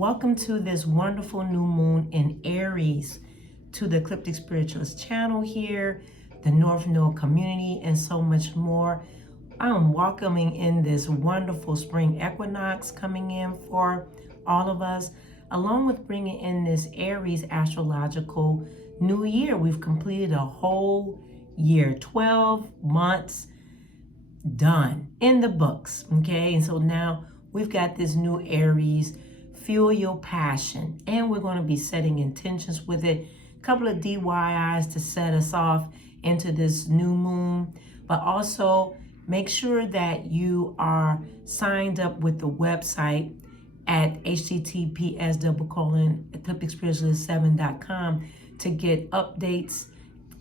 Welcome to this wonderful new moon in Aries, to the Ecliptic Spiritualist channel here, the North Node community, and so much more. I'm welcoming in this wonderful spring equinox coming in for all of us, along with bringing in this Aries astrological new year. We've completed a whole year, 12 months done in the books, okay? And so now we've got this new Aries, fuel your passion, and we're going to be setting intentions with it. A couple of D.I.Ys to set us off into this new moon, but also make sure that you are signed up with the website at https://eclipticspiritualist7.com to get updates,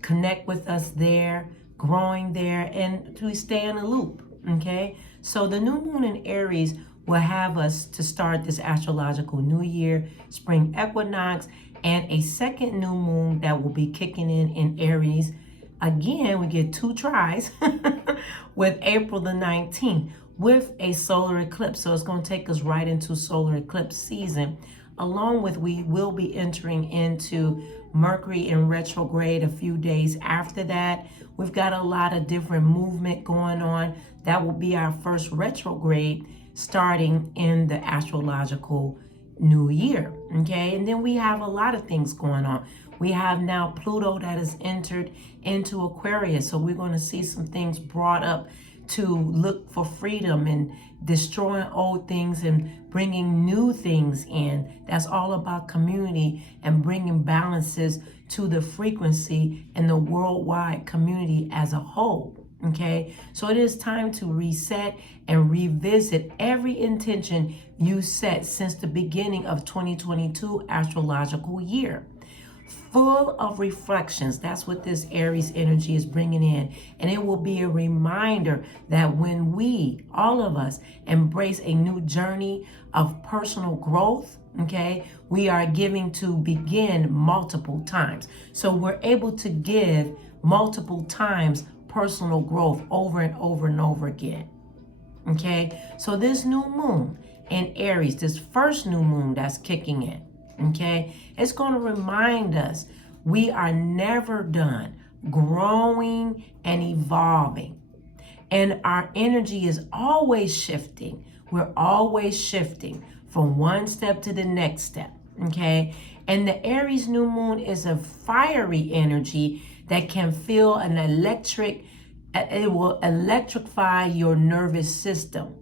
connect with us there, growing there, and to stay in the loop, okay? So the new moon in Aries will have us to start this astrological new year, spring equinox, and a second new moon that will be kicking in Aries. Again, we get two tries with April the 19th with a solar eclipse. So it's going to take us right into solar eclipse season. Along with, we will be entering into Mercury in retrograde a few days after that. We've got a lot of different movement going on. That will be our first retrograde starting in the astrological new year, okay? And then we have a lot of things going on. We have now Pluto that has entered into Aquarius, so we're going to see some things brought up to look for freedom and destroying old things and bringing new things in. That's all about community and bringing balances to the frequency and the worldwide community as a whole. Okay, so it is time to reset and revisit every intention you set since the beginning of 2022 astrological year. Full of reflections. That's what this Aries energy is bringing in. And it will be a reminder that when we, all of us, embrace a new journey of personal growth, okay, we are giving to begin multiple times. So we're able to give multiple times personal growth over and over and over again. Okay, so this new moon in Aries, this first new moon that's kicking in, okay, it's going to remind us we are never done growing and evolving, and our energy is always shifting. We're always shifting from one step to the next step, okay? And the Aries new moon is a fiery energy that can feel an electric, it will electrify your nervous system,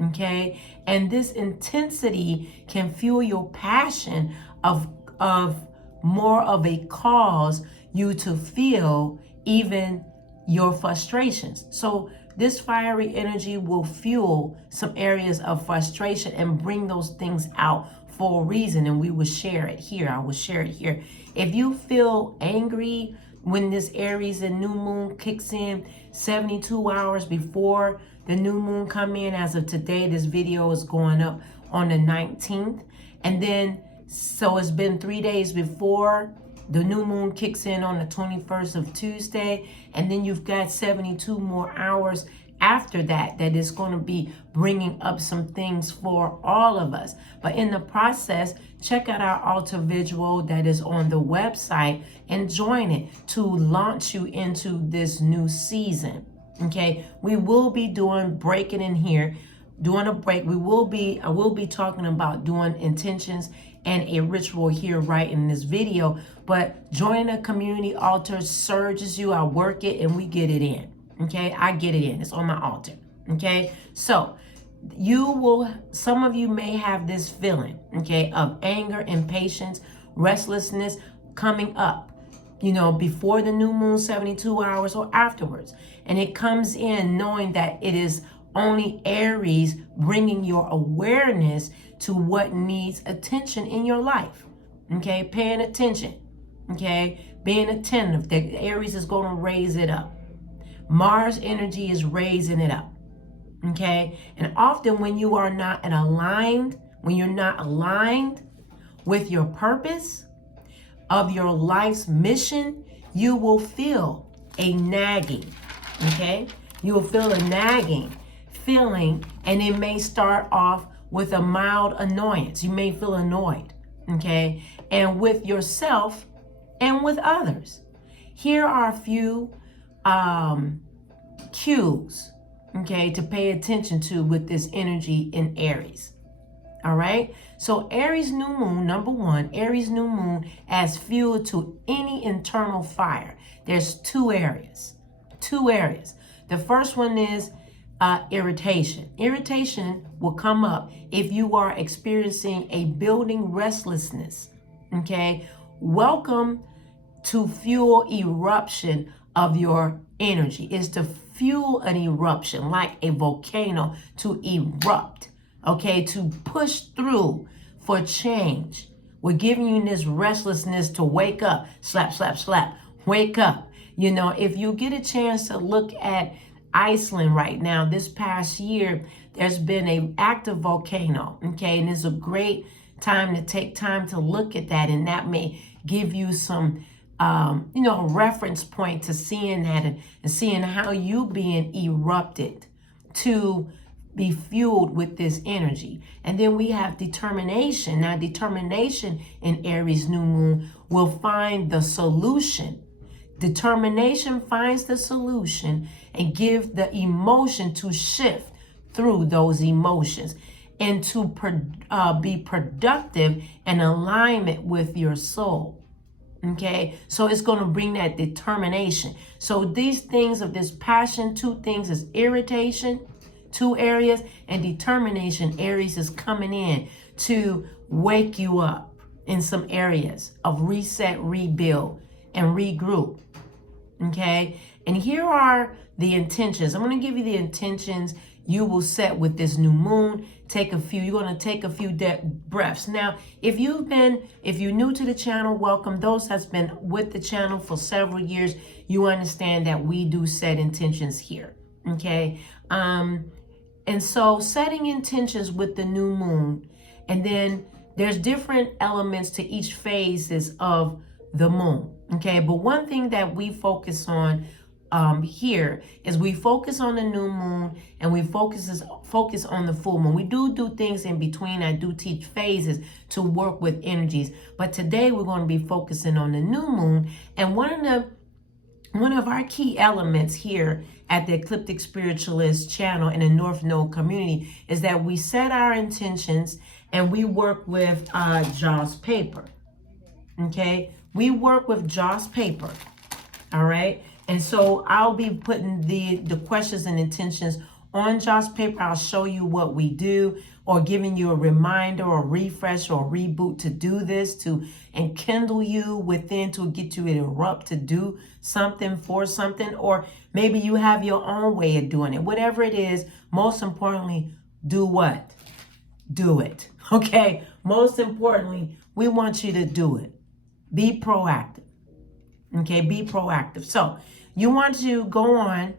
okay? And this intensity can fuel your passion of more of a cause you to feel even your frustrations. So this fiery energy will fuel some areas of frustration and bring those things out for a reason, and we will share it here. I will share it here. If you feel angry when this Aries and new moon kicks in 72 hours before the new moon come in, as of today, this video is going up on the 19th. And then, so it's been 3 days before the new moon kicks in on the 21st of Tuesday. And then you've got 72 more hours after that is going to be bringing up some things for all of us. But in the process, check out our altar visual that is on the website and join it to launch you into this new season. Okay, we will be doing breaking in here, doing a break. I will be talking about doing intentions and a ritual here right in this video. But joining a community altar surges you. I work it and we get it in. Okay, I get it in. It's on my altar. Okay, so some of you may have this feeling, okay, of anger, impatience, restlessness coming up, you know, before the new moon, 72 hours or afterwards. And it comes in knowing that it is only Aries bringing your awareness to what needs attention in your life. Okay, paying attention. Okay, being attentive. The Aries is going to raise it up. Mars energy is raising it up, okay? And often when you are not aligned with your purpose of your life's mission, you will feel a nagging, okay? You will feel a nagging feeling, and it may start off with a mild annoyance. You may feel annoyed, okay? And with yourself and with others. Here are a few cues, okay, to pay attention to with this energy in Aries. All right. So Aries new moon, number one, Aries new moon adds fuel to any internal fire. There's two areas. The first one is irritation. Irritation will come up if you are experiencing a building restlessness. Okay. Welcome to fuel eruption of your energy. Is to fuel an eruption like a volcano, to erupt. Okay, to push through for change. We're giving you this restlessness to wake up. Slap, slap, slap. Wake up. You know, if you get a chance to look at Iceland right now, this past year, there's been an active volcano. Okay, and it's a great time to take time to look at that. And that may give you some, a reference point to seeing that and seeing how you being erupted to be fueled with this energy. And then we have determination. Now, determination in Aries new moon will find the solution. Determination finds the solution and give the emotion to shift through those emotions and to be productive in alignment with your soul. Okay, so it's going to bring that determination. So these things of this passion, two things is irritation, two areas, and determination. Aries is coming in to wake you up in some areas of reset, rebuild, and regroup. Okay, and here are the intentions. I'm going to give you the intentions you will set with this new moon. You're going to take a few breaths. Now, if you're new to the channel, welcome. Those that's been with the channel for several years, you understand that we do set intentions here. Okay, and so setting intentions with the new moon, and then there's different elements to each phases of the moon. Okay, but one thing that we focus on here is we focus on the new moon and we focus on the full moon. We do things in between. I do teach phases to work with energies, but today we're going to be focusing on the new moon. And one of our key elements here at the Ecliptic Spiritualist channel in the North Node community is that we set our intentions and we work with Joss paper. Okay, we work with Joss paper. All right, and so I'll be putting the questions and intentions on Joss paper. I'll show you what we do, or giving you a reminder or refresh or reboot to do this, to enkindle you within, to get you to erupt, to do something for something, or maybe you have your own way of doing it. Whatever it is, most importantly, do what? Do it. Okay, most importantly, we want you to do it. Be proactive. Okay, be proactive. So you want to go on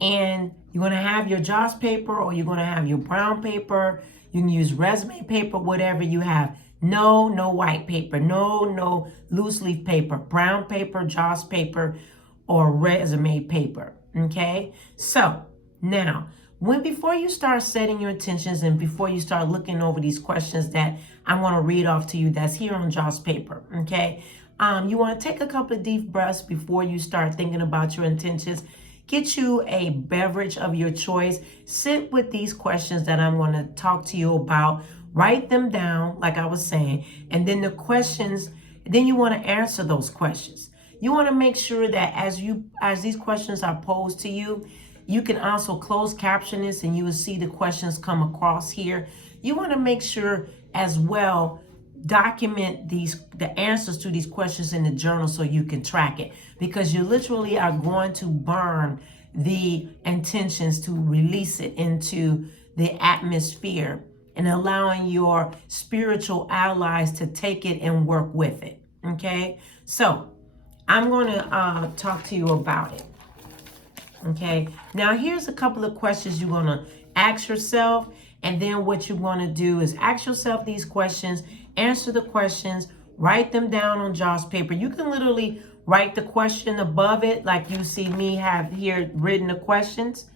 and you're going to have your Joss paper, or you're going to have your brown paper. You can use resume paper, whatever you have. No white paper. No loose leaf paper. Brown paper, Joss paper, or resume paper. Okay? So now, before you start setting your intentions and before you start looking over these questions that I'm going to read off to you that's here on Joss paper, okay? You want to take a couple of deep breaths before you start thinking about your intentions. Get you a beverage of your choice. Sit with these questions that I'm going to talk to you about. Write them down, like I was saying. And then the questions, then you want to answer those questions. You want to make sure that as these questions are posed to you, you can also close caption this and you will see the questions come across here. You want to make sure as well, document the answers to these questions in the journal so you can track it, because you literally are going to burn the intentions to release it into the atmosphere and allowing your spiritual allies to take it and work with it. Okay, so I'm going to talk to you about it. Okay, now here's a couple of questions you're going to ask yourself, and then what you're going to do is ask yourself these questions, answer the questions, write them down on Joss paper. You can literally write the question above it, like you see me have here written the questions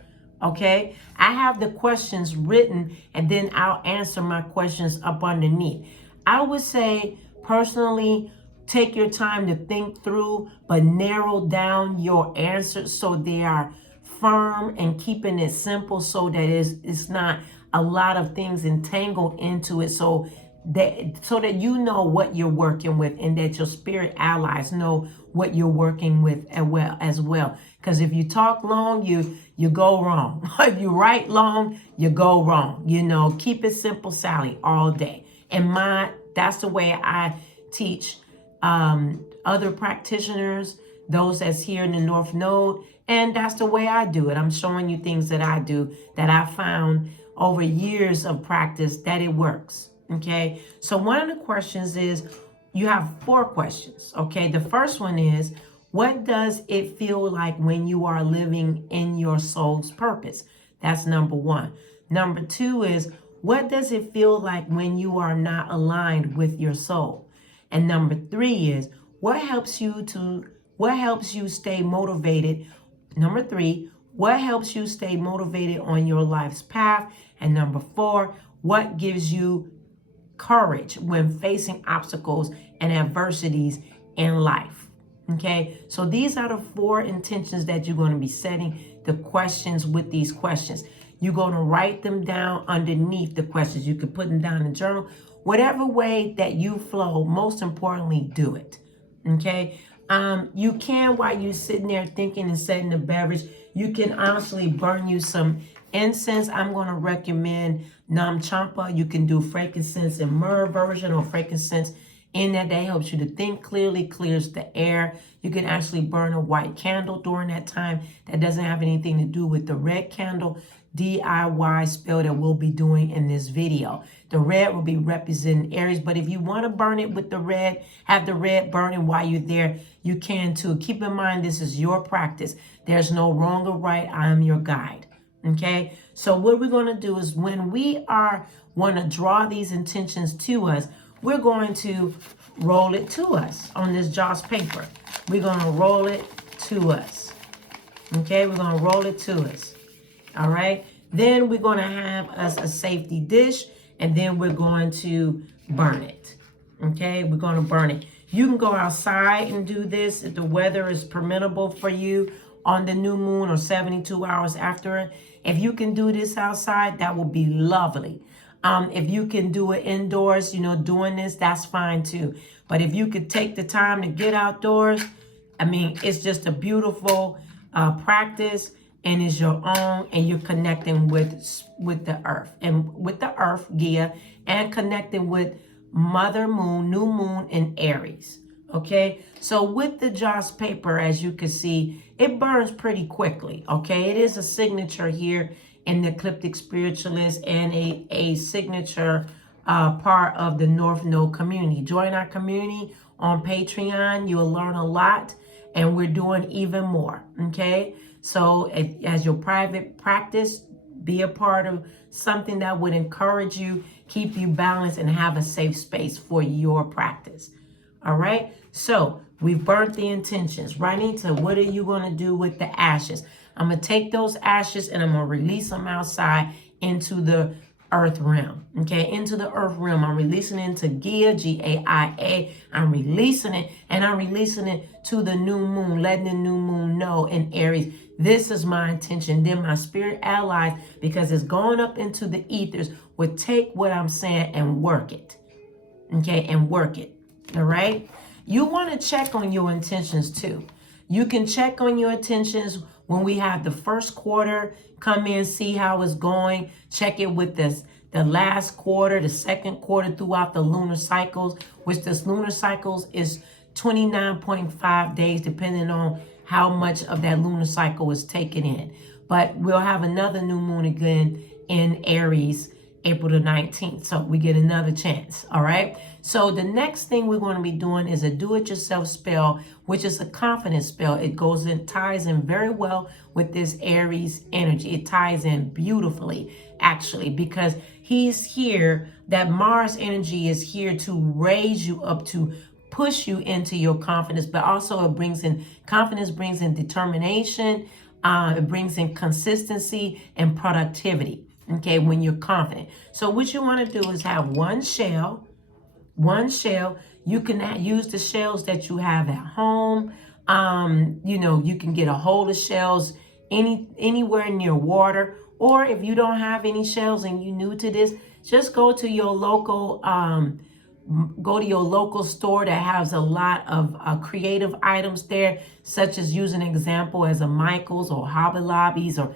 Okay, I have the questions written, and then I'll answer my questions up underneath. I would say personally, take your time to think through, but narrow down your answers so they are firm, and keeping it simple so that it's not a lot of things entangled into it, so that you know what you're working with, and that your spirit allies know what you're working with as well. Because if you talk long, you go wrong. If you write long, you go wrong. Keep it simple, Sally, all day. And that's the way I teach other practitioners, those that's here in the North Node, and that's the way I do it. I'm showing you things that I do that I found over years of practice that it works. Okay, so one of the questions is, you have 4 questions. Okay, the first one is, what does it feel like when you are living in your soul's purpose? That's number 1. Number 2 is, what does it feel like when you are not aligned with your soul? And number 3 is, what helps you stay motivated? Number 3, what helps you stay motivated on your life's path? And number 4, what gives you courage when facing obstacles and adversities in life? Okay, so these are the 4 intentions that you're going to be setting the questions with. These questions, you're going to write them down underneath the questions. You can put them down in a journal, whatever way that you flow. Most importantly, do it. Okay, you can, while you're sitting there thinking and setting the beverage, you can honestly burn you some incense. I'm going to recommend Nam Champa. You can do frankincense and myrrh version, or frankincense in that helps you to think clearly, clears the air. You can actually burn a white candle during that time. That doesn't have anything to do with the red candle D.I.Y spell that we'll be doing in this video. The red will be representing Aries, but if you want to burn it with the red, have the red burning while you're there, you can too. Keep in mind, this is your practice. There's no wrong or right. I am your guide. Okay, so what we're going to do is, when we want to draw these intentions to us, we're going to roll it to us on this Joss paper. We're going to roll it to us. Okay, we're going to roll it to us. All right, then we're going to have us a safety dish, and then we're going to burn it. Okay, we're going to burn it. You can go outside and do this if the weather is permissible for you on the new moon, or 72 hours after it. If you can do this outside, that will be lovely. If you can do it indoors, doing this, that's fine too. But if you could take the time to get outdoors, it's just a beautiful practice, and it's your own, and you're connecting with the earth, and with the earth, Gia, and connecting with Mother Moon, New Moon, and Aries. Okay, so with the Joss paper, as you can see, it burns pretty quickly. Okay, it is a signature here in the Ecliptic Spiritualist, and a signature part of the North Node community. Join our community on Patreon. You'll learn a lot, and we're doing even more. Okay, so as your private practice, be a part of something that would encourage you, keep you balanced, and have a safe space for your practice. All right, so we've burnt the intentions. Ronnita, what are you going to do with the ashes? I'm going to take those ashes, and I'm going to release them outside into the earth realm. Okay, into the earth realm. I'm releasing it into Gia, G-A-I-A. I'm releasing it, and I'm releasing it to the new moon, letting the new moon know in Aries, this is my intention. Then my spirit allies, because it's going up into the ethers, would take what I'm saying and work it. Okay, and work it. All right, you want to check on your intentions too. You can check on your intentions when we have the first quarter come in, see how it's going. Check it with the last quarter, the second quarter, throughout the lunar cycles, which this lunar cycles is 29.5 days, depending on how much of that lunar cycle is taken in. But we'll have another new moon again in Aries, April the 19th. So we get another chance. All right. So the next thing we're going to be doing is a do-it-yourself spell, which is a confidence spell. It goes in, ties in very well with this Aries energy. It ties in beautifully, actually, because he's here. That Mars energy is here to raise you up, to push you into your confidence, but also it brings in confidence, brings in determination, It brings in consistency and productivity, okay, when you're confident. So what you want to do is have one shell. You can use the shells that you have at home. You can get a hold of shells anywhere near water, or if you don't have any shells and you're new to this, just go to your local store that has a lot of creative items there, such as, use an example as a Michael's or Hobby Lobbies or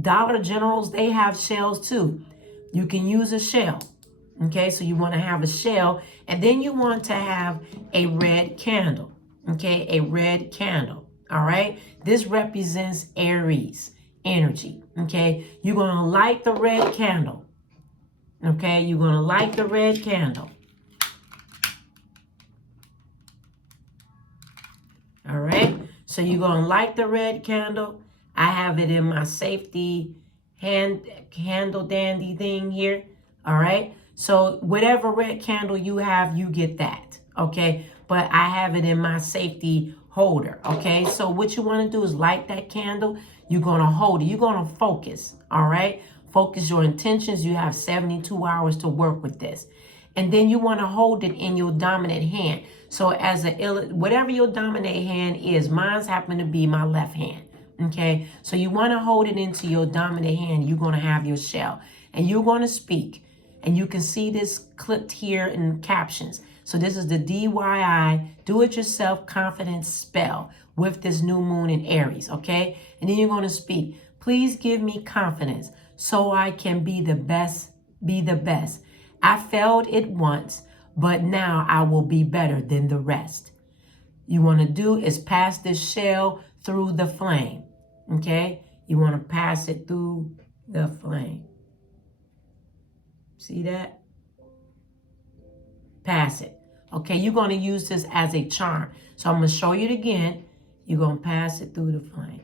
Dollar Generals. They have shells too. You can use a shell. Okay, so you want to have a shell, and then you want to have a red candle. Okay, a red candle. All right, this represents Aries energy. Okay, you're going to light the red candle. Okay, you're going to light the red candle. All right, so you're going to light the red candle. I have it in my safety handle dandy thing here. All right, so whatever red candle you have, you get that. Okay, but I have it in my safety holder. Okay, so what you want to do is light that candle. You're going to hold it. You're going to focus. All right, focus your intentions. You have 72 hours to work with this. And then you want to hold it in your dominant hand. So whatever your dominant hand is, mine's happen to be my left hand. Okay, so you want to hold it into your dominant hand. You're going to have your shell, and you're going to speak. And you can see this clipped here in captions. So this is the D.I.Y, do-it-yourself confidence spell with this new moon in Aries, okay? And then you're going to speak. Please give me confidence so I can be the best. I failed it once, but now I will be better than the rest. You want to do is pass this shell through the flame, okay? You want to pass it through the flame. See that? Pass it. Okay, you're going to use this as a charm. So I'm going to show you it again. You're going to pass it through the flame.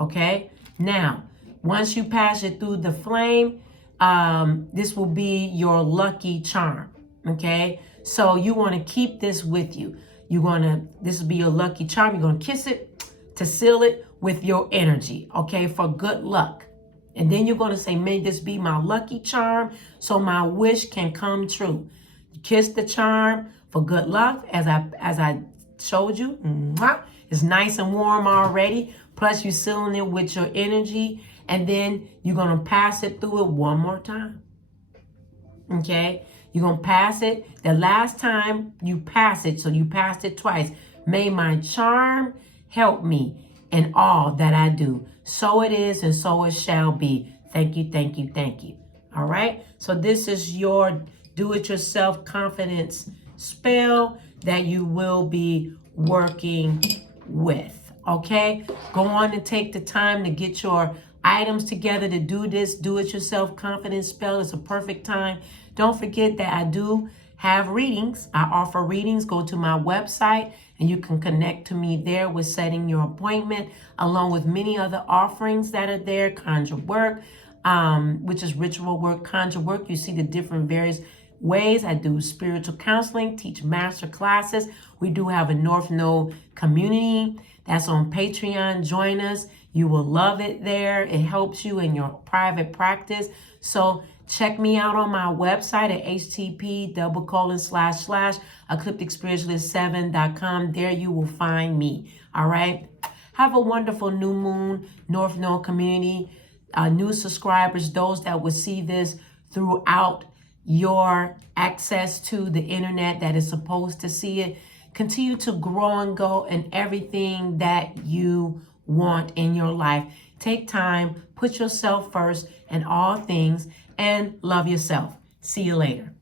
Okay? Now, once you pass it through the flame, this will be your lucky charm. Okay? So you want to keep this with you. This will be your lucky charm. You're going to kiss it to seal it with your energy. Okay? For good luck. And then you're going to say, may this be my lucky charm so my wish can come true. You kiss the charm for good luck, as I showed you. It's nice and warm already. Plus you're sealing it with your energy. And then you're going to pass it through it one more time. Okay? You're going to pass it. The last time you pass it, so you passed it twice. May my charm help me in all that I do. So it is, and so it shall be. Thank you, thank you, thank you. All right? So this is your do-it-yourself confidence spell that you will be working with. Okay? Go on and take the time to get your items together to do this do-it-yourself confidence spell. It's a perfect time. Don't forget that I do have readings. I offer readings. Go to my website and you can connect to me there with setting your appointment, along with many other offerings that are there. Conjure work, which is ritual work. Conjure work, you see the different various ways. I do spiritual counseling, teach master classes. We do have a North Node community that's on Pateron. Join us. You will love it there. It helps you in your private practice. So check me out on my website at http://eclipticspiritualist7.com. There you will find me. All right. Have a wonderful new moon, North Node community. New subscribers, those that will see this throughout your access to the internet that is supposed to see it. Continue to grow and go in everything that you want in your life. Take time, put yourself first in all things, and love yourself. See you later.